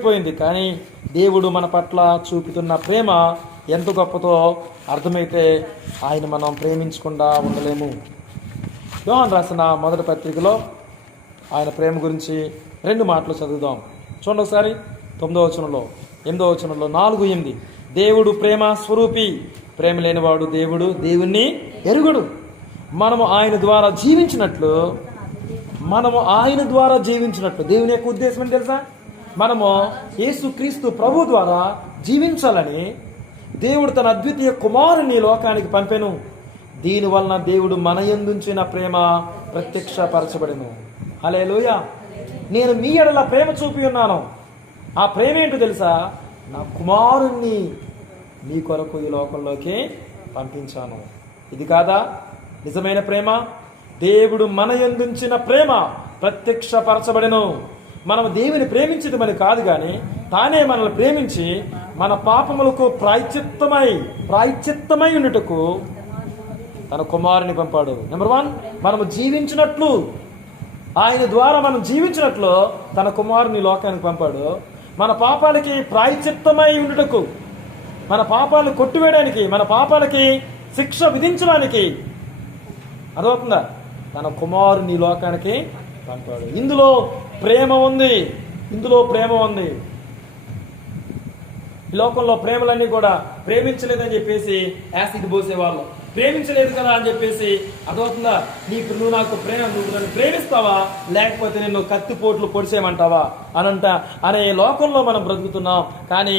ఎక్కువైపోయింది. కానీ దేవుడు మన పట్ల చూపుతున్న ప్రేమ ఎంత గొప్పదో అర్థమైతే ఆయన మనం ప్రేమించకుండా ఉండలేము. యోహాను రాసిన మొదటి పత్రికలో ఆయన ప్రేమ గురించి 2 మాటలు చదువుదాం. చూడండి ఒకసారి. 9వ వచనంలో 8వ వచనంలో 4:8 దేవుడు ప్రేమ స్వరూపి, ప్రేమ లేనివాడు దేవుణ్ణి ఎరుగడు. మనము ఆయన ద్వారా జీవించినట్లు దేవుని యొక్క ఉద్దేశం ఏంటి తెలుసా? మనము యేసుక్రీస్తు ప్రభు ద్వారా జీవించాలని దేవుడు తన అద్వితీయ కుమారుని లోకానికి పంపెను. దీనివలన దేవుడు మన యందుంచిన ప్రేమ ప్రత్యక్షపరచబడెను. హల్లెలూయా. నేను మీ ఎడల ప్రేమ చూపి ఉన్నాను. ఆ ప్రేమ ఏంటో తెలుసా? నా కుమారుణ్ణి మీ కొరకు ఈ లోకంలోకి పంపించాను. ఇది కాదా నిజమైన ప్రేమ? దేవుడు మన యందుంచిన ప్రేమ ప్రత్యక్షపరచబడెను. మనం దేవుని ప్రేమించడమని కాదు, కానీ తానే మనల్ని ప్రేమించి మన పాపములకు ప్రాయశ్చిత్తమై ఉండుటకు తన కుమారుని పంపాడు. నెంబర్ 1, మనము జీవించినట్లు, ఆయన ద్వారా మనం జీవించినట్లు తన కుమారుని లోకానికి పంపాడు. మన పాపాలకి ప్రాయశ్చిత్తమై ఉండుటకు, మన పాపాలను కొట్టివేయడానికి, మన పాపాలకి శిక్ష విధించడానికి, అదవుతుందా, తన కుమారుని లోకానికి పంపాడు. ఇందులో ప్రేమ ఉంది. ఈ లోకంలో ప్రేమలన్నీ కూడా ప్రేమించలేదని చెప్పేసి యాసిడ్ పోసేవాళ్ళు, ప్రేమించలేదు కదా అని చెప్పేసి, అదవుతుందా, నువ్వు నన్ను ప్రేమిస్తావా లేకపోతే నిన్ను కత్తిపోట్లు పొడిచేయమంటావా అనే లోకంలో మనం బ్రతుకుతున్నాం. కానీ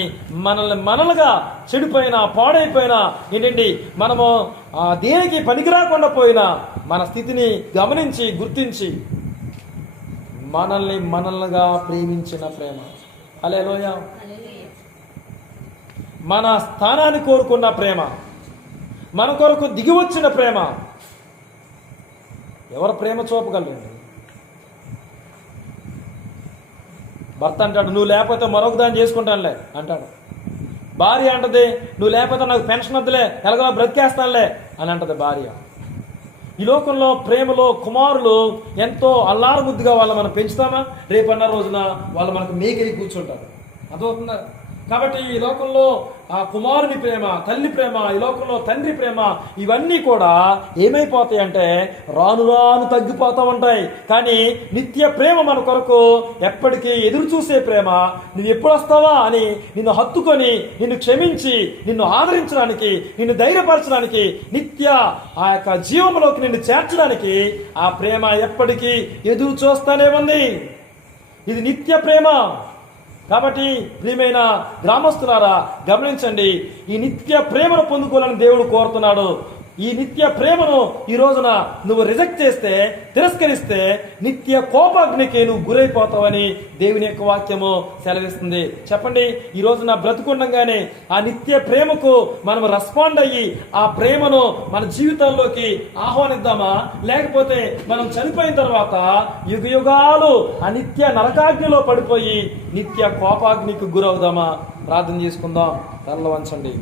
మనల్గా చెడిపోయినా పాడైపోయినా ఏంటండి, మనము దేనికి పనికిరాకుండా పోయినా మన స్థితిని గమనించి గుర్తించి మనల్నిగా ప్రేమించిన ప్రేమ. హల్లెలూయా. మన స్థానాన్ని కోరుకున్న ప్రేమ, మన కొరకు దిగి వచ్చిన ప్రేమ. ఎవరు ప్రేమ చూపగలరండి? భర్త అంటాడు, నువ్వు లేకపోతే మరొక దాన్ని చేసుకుంటానులే అంటాడు. భార్య అంటది, నువ్వు లేకపోతే నాకు పెన్షన్ వద్దులే, ఎలాగో బ్రతికేస్తానులే అని అంటది భార్య. ఈ లోకంలో ప్రేమలో కుమారులు ఎంతో అల్లారు ముద్దుగా వాళ్ళు మనం పెంచుతామా? రేపన్న రోజున వాళ్ళు మనకు మేకెళ్ళి కూర్చుంటారు. అదవుతుందా? కాబట్టి ఈ లోకంలో ఆ కుమారుని ప్రేమ, తల్లి ప్రేమ, ఈ లోకంలో తండ్రి ప్రేమ, ఇవన్నీ కూడా ఏమైపోతాయి అంటే రాను రాను తగ్గిపోతూ ఉంటాయి. కానీ నిత్య ప్రేమ మన కొరకు ఎప్పటికీ ఎదురు చూసే ప్రేమ, నువ్వు ఎప్పుడు వస్తావా అని నిన్ను హత్తుకొని, నిన్ను క్షమించి, నిన్ను ఆదరించడానికి, నిన్ను ధైర్యపరచడానికి, నిత్య ఆ యొక్క జీవంలోకి నిన్ను చేర్చడానికి ఆ ప్రేమ ఎప్పటికీ ఎదురు చూస్తూనే ఉంది. ఇది నిత్య ప్రేమ. కాబట్టి ప్రియమైన గ్రామస్తులారా గమనించండి, ఈ నిత్య ప్రేమను పొందుకోవాలని దేవుడు కోరుతున్నాడు. ఈ నిత్య ప్రేమను ఈ రోజున నువ్వు రిజెక్ట్ చేస్తే, తిరస్కరిస్తే నిత్య కోపాగ్నికి నువ్వు గురైపోతావని దేవుని యొక్క వాక్యము సెలవిస్తుంది. చెప్పండి, ఈ రోజున బ్రతుకుండగానే ఆ నిత్య ప్రేమకు మనం రెస్పాండ్ అయ్యి ఆ ప్రేమను మన జీవితాల్లోకి ఆహ్వానిద్దామా? లేకపోతే మనం చనిపోయిన తర్వాత యుగ యుగాలు ఆ నిత్య నరకాగ్నిలో పడిపోయి నిత్య కోపాగ్నికి గురవుదామా? ప్రార్థన చేసుకుందాం. తరల వంచండి.